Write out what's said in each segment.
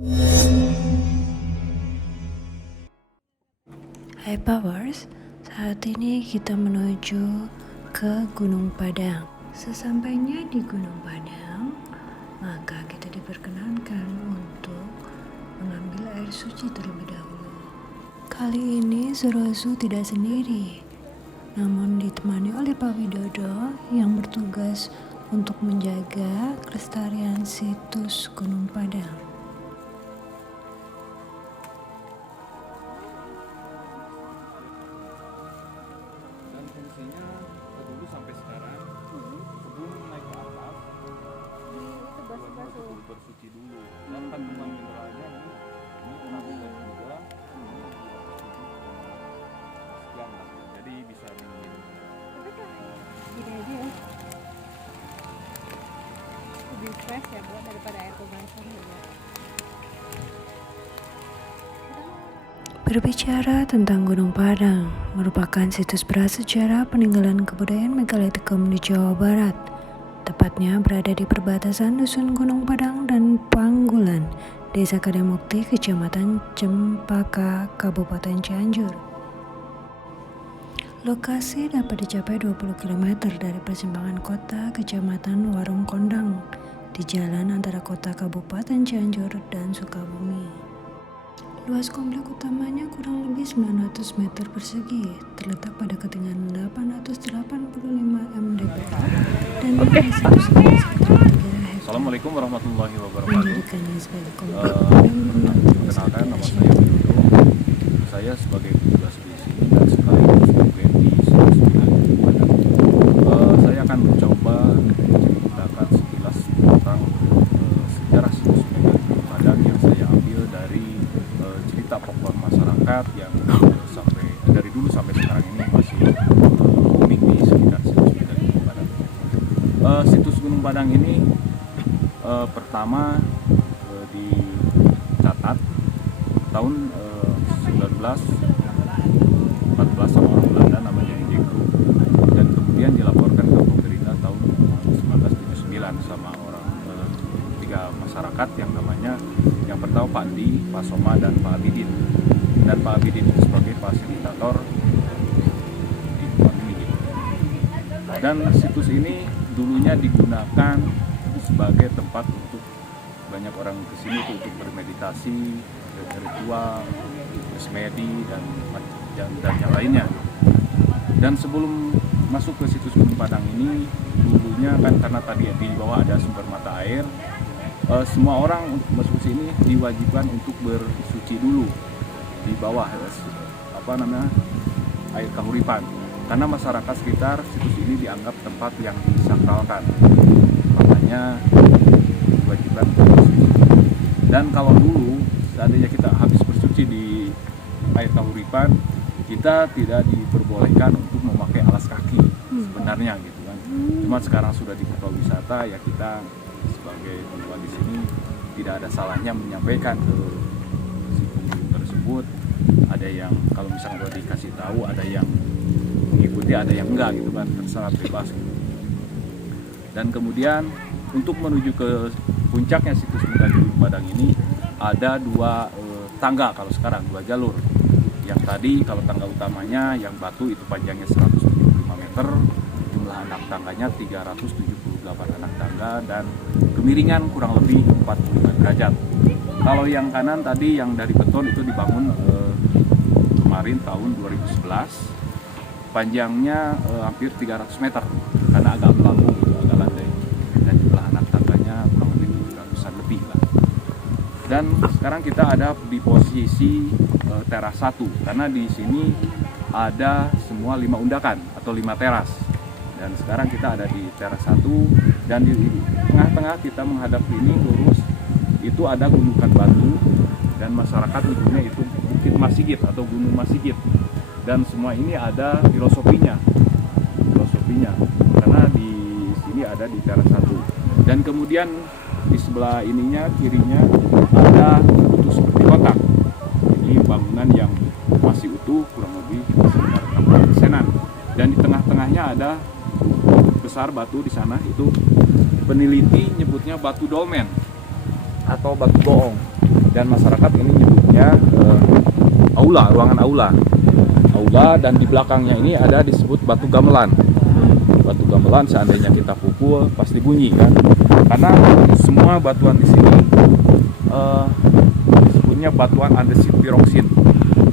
Hai Powers, saat ini kita menuju ke Gunung Padang. Sesampainya di Gunung Padang, maka kita diperkenankan untuk mengambil air suci terlebih dahulu. Kali ini Zoroasu tidak sendiri, namun ditemani oleh Pak Widodo yang bertugas untuk menjaga kelestarian situs Gunung Padang. Dan fungsinya dulu sampai sekarang sebelum naik ke atas itu betul bersuci dulu dan kandungan mineralnya ini kurang dari 3 sekian lah, jadi bisa minum. Gini aja ya, lebih fresh ya buat daripada air pemanasan ya. Berbicara tentang Gunung Padang, merupakan situs prasejarah peninggalan kebudayaan Megalitikum di Jawa Barat. Tepatnya berada di perbatasan Dusun Gunung Padang dan Panggulan, Desa Kadamukti, Kecamatan Cempaka, Kabupaten Cianjur. Lokasi dapat dicapai 20 km dari persimpangan kota Kecamatan Warung Kondang di jalan antara kota Kabupaten Cianjur dan Sukabumi. Luas komplek utamanya kurang lebih 900 meter persegi, terletak pada ketinggian 885 mdpl dan berhasil sekitar 3 hektar. Assalamualaikum warahmatullahi wabarakatuh. Menjadikannya sebagai komplek Padang Gunung Perkenalkan, nama saya Widodo. Saya sebagai petugas di sini dan sekaligus juga di situs Gunung Padang. Saya akan mencoba menceritakan sekilas tentang sejarah situs Gunung Padang yang saya ambil dari cerita folklore masyarakat yang sampai dari dulu sampai sekarang ini masih booming di sekitar situs Gunung Padang. Situs Gunung Padang ini pertama dicatat tahun 1914 sama orang Belanda namanya Indekru, dan kemudian dilaporkan ke pemerintah tahun 1979 sama orang 3 masyarakat yang namanya, yang pertama Pak Di, Pak Soma, dan Pak Abidin. Dan Pak Abidin itu sebagai fasilitator di tempat ini. Dan situs ini dulunya digunakan sebagai tempat untuk banyak orang kesini untuk bermeditasi, ritual, bersemedi, dan yang lainnya. Dan sebelum masuk ke situs Gunung Padang ini, dulunya kan karena tadi di bawah ada sumber mata air, semua orang untuk masuk ke sini diwajibkan untuk bersuci dulu di bawah air kahuripan, karena masyarakat sekitar situs ini dianggap tempat yang disakralkan, makanya diwajibkan bersuci. Dan kalau dulu seandainya kita habis bersuci di air kahuripan, kita tidak diperbolehkan untuk memakai alas kaki sebenarnya gitu kan. Cuma sekarang sudah dibuka wisata, ya kita sebagai penjual di sini tidak ada salahnya menyampaikan ke si pengunjung tersebut. Ada yang kalau misalnya udah dikasih tahu, ada yang mengikuti, ada yang enggak gitu kan, sangat bebas gitu. Dan kemudian untuk menuju ke puncaknya situs Gunung Padang ini ada 2 tangga, kalau sekarang 2 jalur. Yang tadi kalau tangga utamanya yang batu itu panjangnya 175 meter, jumlah anak tangganya 378 anak tangga, dan kemiringan kurang lebih 45 derajat. Kalau yang kanan tadi yang dari beton itu dibangun kemarin tahun 2011, panjangnya hampir 300 meter karena agak melambung gitu, agak landai, dan jumlah anak tangganya kurang lebih 700-an lebih lah. Dan sekarang kita ada di posisi teras 1, karena di sini ada semua 5 undakan atau 5 teras. Dan sekarang kita ada di teras 1, dan di tengah-tengah kita menghadap ini lurus itu ada gundukan batu, dan masyarakat ujungnya itu Bukit Masigit atau Gunung Masigit. Dan semua ini ada filosofinya karena di sini ada di teras 1. Dan kemudian di sebelah ininya, kirinya ada utuh seperti kotak. Ini bangunan yang masih utuh, kurang lebih sekitar 60%-an. Dan di tengah-tengahnya ada besar batu di sana, itu peneliti nyebutnya batu dolmen atau batu bohong. dan masyarakat ini nyebutnya aula, ruangan aula. Dan di belakangnya ini ada disebut batu gamelan. Batu gamelan seandainya kita pukul pasti bunyi kan, karena semua batuan di sini disebutnya batuan andesit piroksin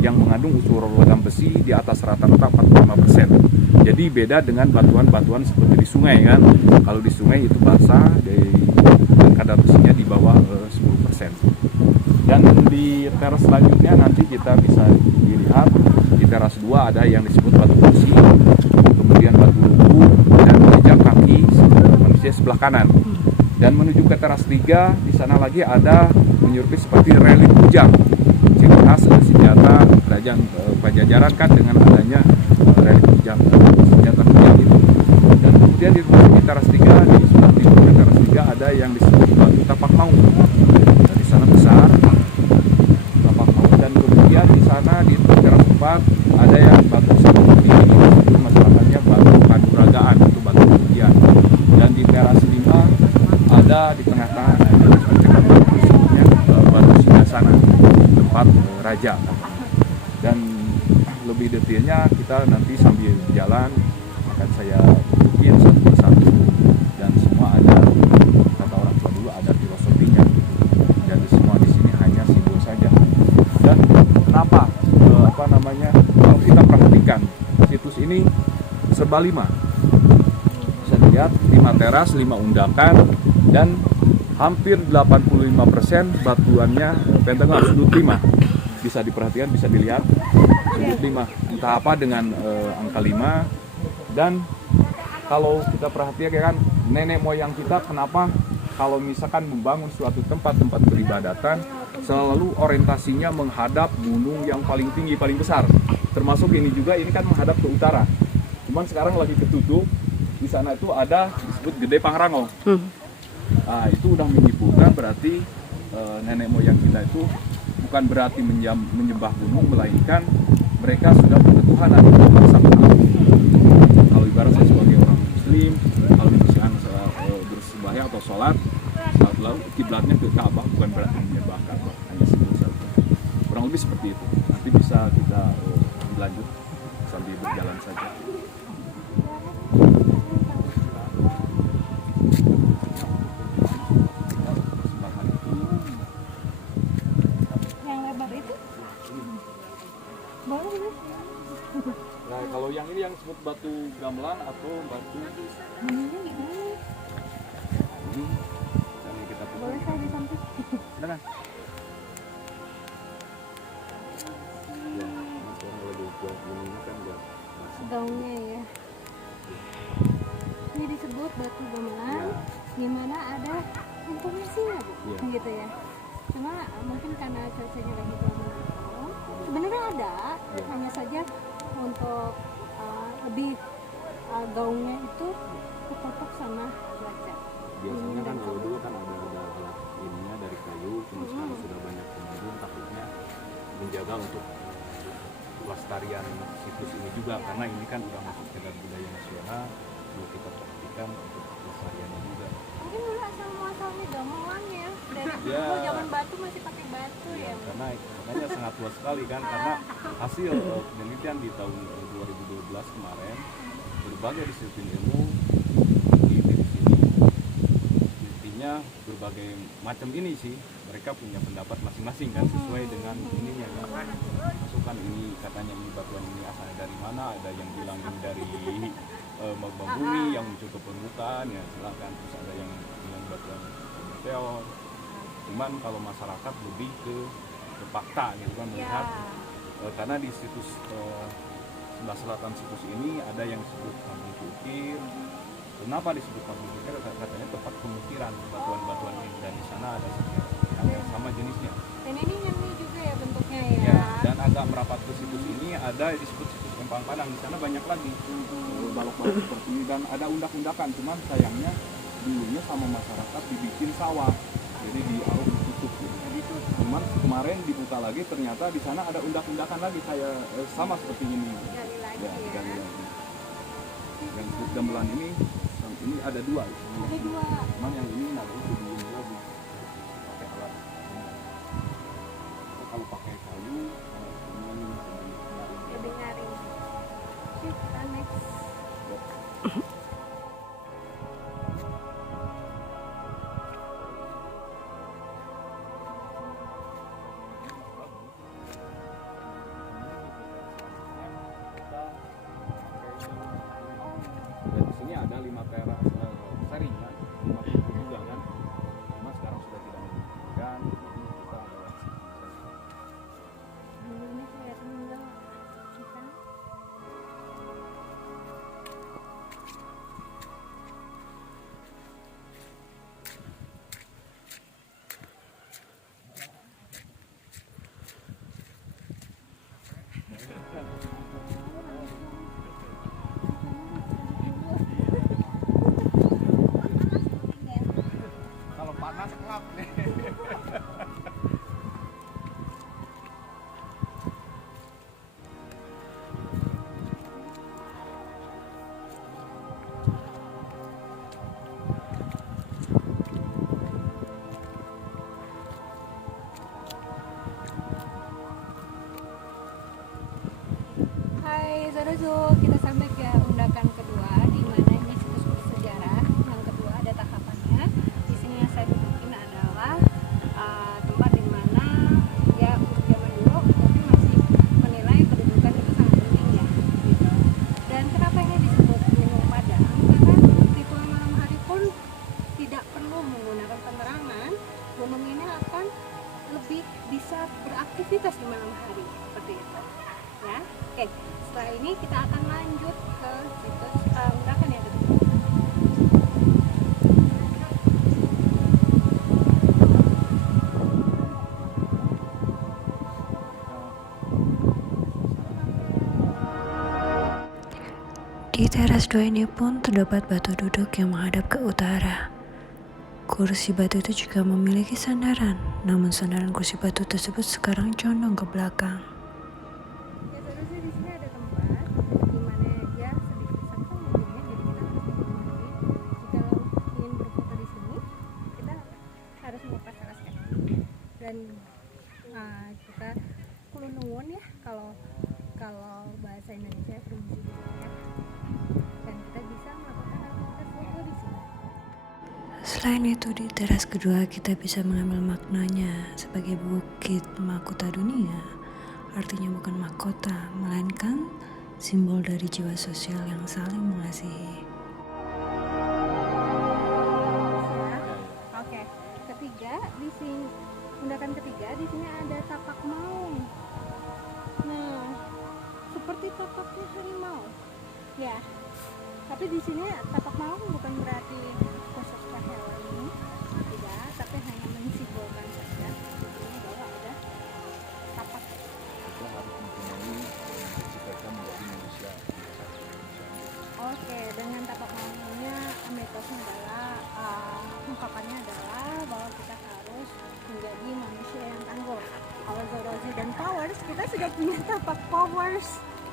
yang mengandung unsur logam besi di atas rata-rata 45%. Jadi beda dengan batuan-batuan seperti di sungai kan. Kalau di sungai itu basah, kadar besinya di bawah 10%. Dan di teras selanjutnya nanti kita bisa dilihat di teras 2 ada yang disebut batu kursi, kemudian batu lugu dan jejak kaki manusia sebelah kanan. Dan menuju ke teras 3 di sana lagi ada menyerupai seperti relik kujang, ciri khas senjata kerajaan Pajajaran kan dengan adanya relik kujang, senjata kujang itu. Dan kemudian di teras 3 di sebelah timur teras 3 ada yang disebut batu tapak maut. Di sana besar tapak maut, dan kemudian di sana di teras 4 ada yang batu seperti ini, itu masyarakatnya batu kaduragaan, itu batu kemudian. Dan di teras 5 ada di tengah-tengah disebutnya batu Singasana, tempat raja. Dan lebih detailnya kita nanti sambil jalan akan saya bikin satu persatu, dan semua ada, kata orang tua dulu, ada filosofinya. Jadi semua di sini hanya simbol saja. Dan kenapa kalau kita perhatikan situs ini serba 5, bisa dilihat 5 teras, 5 undakan, dan hampir 85% batuannya pentagon sudut 5. Bisa diperhatikan, bisa dilihat sudut 5. Entah apa dengan angka 5. Dan kalau kita perhatikan nenek moyang kita, kenapa kalau misalkan membangun suatu tempat peribadatan selalu orientasinya menghadap gunung yang paling tinggi, paling besar. Termasuk ini juga, ini kan menghadap ke utara. Cuman sekarang lagi ketutup. Di sana itu ada disebut Gede Pangrango. Nah, itu udah menyimpulkan berarti nenek moyang kita itu bukan berarti menyembah gunung, melainkan mereka sudah berketuhanan satu. Kalau ibarat saya sebagai orang Muslim, kalau misalkan bersembahyang atau sholat, lalu kiblatnya ke Ka'bah, bukan berarti menyembah Ka'bah, hanya simbol saja. Kurang lebih seperti itu. Nanti bisa kita lanjut sambil berjalan saja. Nah, kalau yang ini yang disebut batu gamelan atau batu ini kita Boleh saya di samping? silakan. Ya, orang lebih buat ini kan buat Gaungnya ya. Ini disebut batu gamelan, di mana ada informasinya, Bu. Ya. Gitu ya. Cuma mungkin karena cuacanya lagi mendukung, sebenarnya ada, hanya saja untuk lebih gaungnya itu ketutup sama cuaca. Biasanya kan kalau dulu kan ada alat ininya dari kayu, cuma sekarang sudah banyak pengunjung, takutnya menjaga untuk pelestarian situs ini juga, karena ini kan udah masuk cagar budaya nasional, perlu kita perhatikan untuk pelestariannya juga. Mungkin dulu asal muasalnya gamelan ya, dari dulu zaman batu masih pakai batu ya. Karena makanya sangat luas sekali kan, karena hasil penelitian di tahun 2012 kemarin berbagai disiplin ilmu di sini, intinya berbagai macam ini sih, mereka punya pendapat masing-masing kan, sesuai dengan ininya kan, masukan ini katanya ini batuan ini asalnya dari mana, ada yang bilang ini dari magma bumi yang muncul ke permukaan ya silakan, terus ada yang bilang batuan meteor. Cuman kalau masyarakat lebih ke fakta gitu kan, melihat karena di situs sebelah selatan situs ini ada yang disebut kampung Kukir. Kenapa disebut kampung Kukir? Katanya tempat pemukiran batuan-batuan ini, dan di sana ada yang sama jenisnya. Dan ini nyemi juga ya bentuknya ya. Ya, dan agak merapat ke situs ini ada disebut situs Empang Padang. Di sana banyak lagi balok-balok seperti ini, dan ada undak-undakan. Cuman sayangnya dulunya sama masyarakat dibikin sawah, jadi diaruk ditutup gitu. Cuman kemarin dibuka lagi, ternyata di sana ada undak-undakan lagi kayak sama seperti ini. Gali lagi Ya, ya. gali lagi. Yang disebut gamelan ini ada 2. Ada 2. Cuman yang ini nanti itu lagi pakai alat. itu kita sampai ke undakan kedua, di mana ini situs bersejarah. Yang kedua ada tahapannya. Di sini yang saya dudukin adalah tempat di mana ya untuk zaman dulu tapi masih menilai pendidikan itu sangat penting ya. Gitu. Dan kenapa ini disebut Gunung Padang? Karena ritual malam hari pun tidak perlu menggunakan penerangan. Gunung ini akan lebih bisa beraktivitas di malam hari seperti itu. Ya, oke. Setelah ini kita akan lanjut ke situs undakan yang kedua. Di teras 2 ini pun terdapat batu duduk yang menghadap ke utara. Kursi batu itu juga memiliki sandaran, namun sandaran kursi batu tersebut sekarang condong ke belakang. Ya, seharusnya di sini ada tempat di mana ya sedikit sakral mungkin ya, jadi kita harus menghormati. Jika ingin berfoto di sini, kita harus melepas alas kaki dan kita kudu nuwun ya kalau bahasa Indonesia permisi gitu ya. Dan kita bisa melakukan aktivitas foto di sini. Selain itu, di teras kedua kita bisa mengambil maknanya sebagai bukit mahkota dunia. Artinya bukan mahkota, melainkan simbol dari jiwa sosial yang saling mengasihi. Ya. Oke. Ketiga di sini undakan ketiga di sini ada tapak maung. Nah, seperti tapaknya harimau. Ya. Tapi di sini tapak maung bukan berarti khusus hewan ini, tidak, tapi hanya mensimbolkan saja. Di sini bahwa ada tapak. Kita harus mempunyai cita-cita menjadi manusia. Oke, dengan tapak maungnya mitosnya adalah ungkapannya adalah bahwa kita harus menjadi manusia yang tangguh. Kalau Zoroaster dan Powers, kita sudah punya tapak Powers,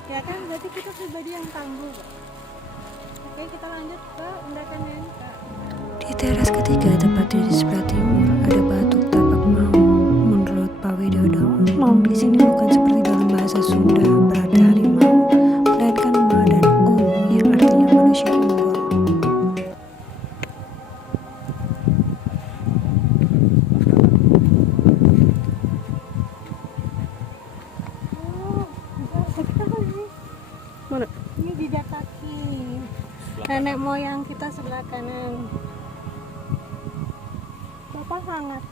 ya kan? Berarti kita pribadi yang tangguh. Oke, kita lanjut ke undakan yang Di teras ketiga, tepatnya di sebelah timur, ada batu tapak maung. Menurut Pak Widodo, maung di sini bukan seperti dalam bahasa Sunda berarti harimau, melainkan ma dan ung yang artinya manusia unggul. mana? Ini di kaki nenek moyang kita sebelah kanan. Bapak hangat.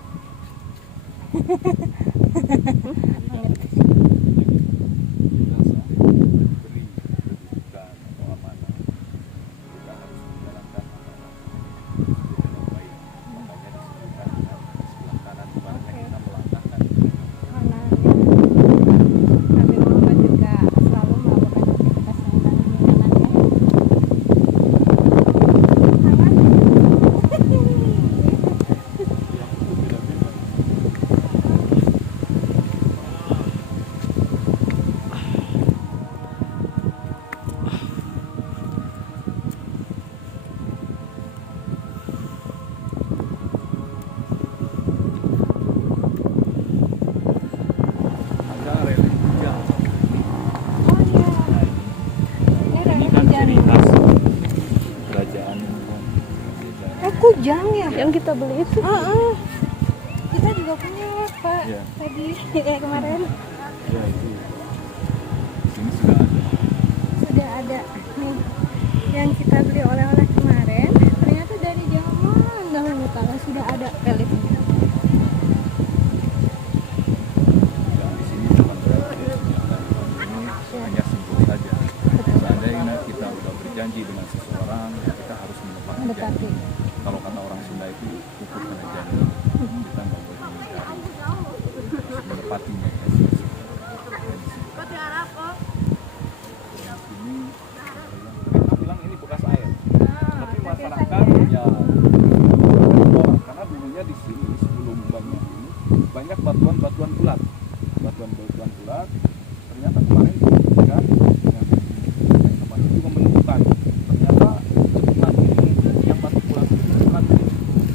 Nabi Muhammad juga selalu melakukan aktivitas yang kujang ya yang kita beli itu. Kita juga punya Pak tadi kemarin. Ya itu. Sini sudah ada. Nih yang kita beli oleh-oleh kemarin ternyata dari zaman dahulu kala sudah ada pelitnya. di sini bukan berarti ini hanya simbol saja. Seandainya kita sudah berjanji dengan seseorang, kita harus menepati janji. Kalau kata orang Sunda itu ukur kena janji, kita nggak boleh mengingkari, harus menepatinya. Ini kita bilang ini bekas air, tapi masyarakat ya orang karena dulunya di sini sebelum banyak ini banyak batuan bulat, ternyata kemarin dibuktikan yang kemarin juga menemukan ternyata cekungan ini yang batu bulat itu cekungan ini.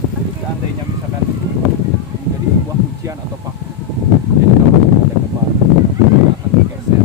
Jadi seandainya misalkan itu menjadi sebuah kuncian atau paku, jadi kalau ada gempa akan bergeser.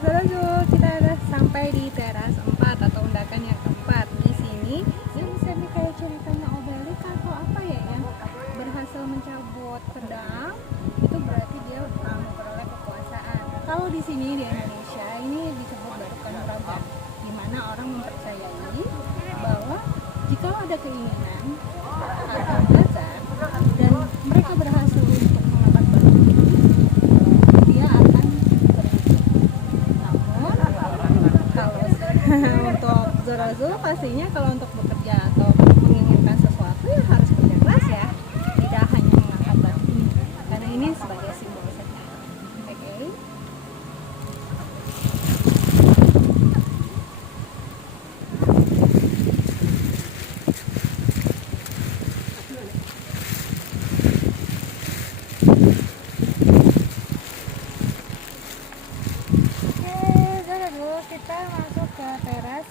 Saudara, kita udah sampai di teras 4 atau undakan yang keempat. Di sini ini bisa nih kayak ceritanya Obelix atau apa ya, yang berhasil mencabut pedang itu berarti dia memperoleh kekuasaan. Kalau di sini di Indonesia ini disebut baru kanuragan, di mana orang mempercayai bahwa jika ada keinginan atau hasrat dan mereka berhasil untuk mengangkat baru ini, dia akan berhasil. Namun kalau untuk Zoro pastinya kalau untuk bekerja atau menginginkan sesuatu ya harus kerja keras ya, tidak hanya mengangkat batu ini, karena ini sebagai simbol saja. Oke. Kita masuk ke teras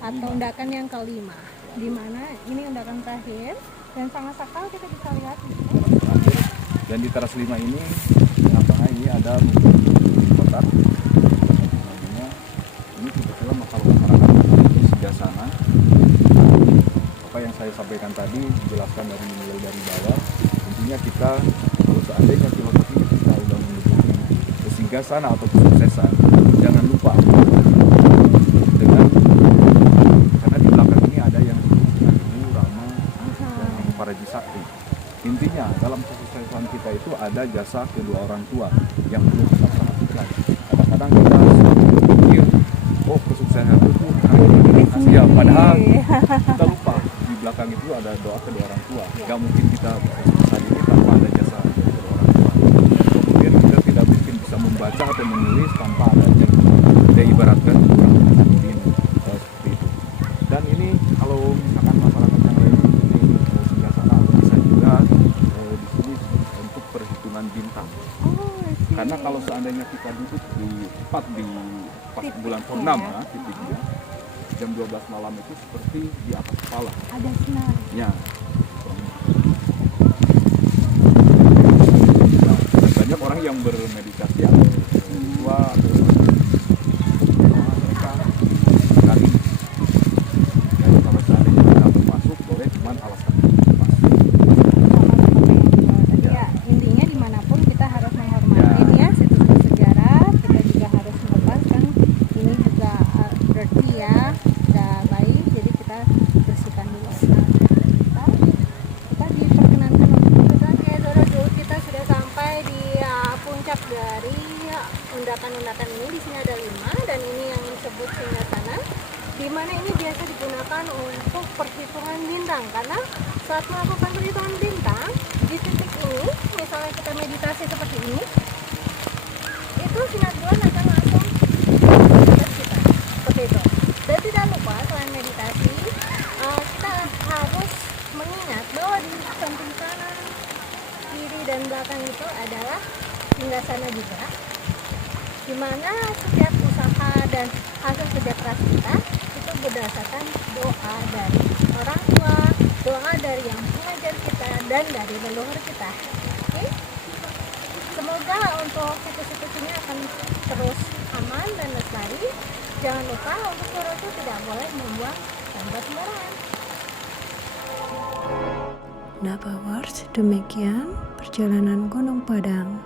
atau undakan yang kelima, di mana ini undakan terakhir dan sangat sakral, kita bisa lihat di sini. Dan di teras 5 ini tengah-tengah ini ada kotak. Namanya ini kebetulan kalau masyarakat di sebelah sana. Apa yang saya sampaikan tadi dijelaskan dari mulai dari bawah. Intinya kita kalau seandainya filosofi kita sudah mendukung kesinggasan atau kesuksesan, jangan lupa dengan karena di belakang ini ada yang disebut dengan Ibu Rama dan para Jisakti. Intinya dalam kesuksesan kita itu ada jasa kedua orang tua yang perlu kita perhatikan. Kadang-kadang kita berpikir, oh kesuksesan itu hanya hasil, padahal kita lupa di belakang itu ada doa kedua orang tua. Gak mungkin kita saat ini tanpa ada jasa kedua orang tua. Kemudian kita tidak mungkin bisa membaca atau menulis tanpa ada cek. Dia ibaratkan kurang ini seperti itu. Dan ini kalau misalkan masyarakat yang lain seperti sebelah sana bisa juga di sini untuk perhitungan bintang. Karena kalau seandainya kita duduk tepat di pas bulan purnama titiknya jam 12 malam itu seperti di atas kepala. Ada sinar. Ya. Nah, banyak orang yang bermeditasi atau tua atau mereka sekali. Dan kalau seandainya kita mau masuk boleh cuman alasan pas. Ya, intinya dimanapun kita harus menghormati ya situs sejarah. Kita juga harus melepaskan ini juga berarti ya udah baik, jadi kita bersihkan dulu. Kita diperkenankan untuk berjalan ya Zoro. Kita sudah sampai di puncak dari undakan-undakan ini. Di sini ada 5 dan ini yang disebut singgasana, di mana ini biasa digunakan untuk perhitungan bintang. Karena saat melakukan perhitungan bintang di titik ini, misalnya kita meditasi seperti ini, itu sinar bulan akan langsung ke kita seperti itu. Dan tidak lupa selain meditasi, kita harus mengingat bahwa di samping kanan, kiri dan belakang itu adalah singgasana juga, di mana setiap usaha dan hasil kerja keras kita itu berdasarkan doa dari orang tua, doa dari yang mengajar kita dan dari leluhur kita. Oke? Semoga untuk situs-situs ini akan terus aman dan lestari. Jangan lupa untuk Zoro itu tidak boleh membuang sampah sembarangan. Nah, Powers, demikian perjalanan Gunung Padang.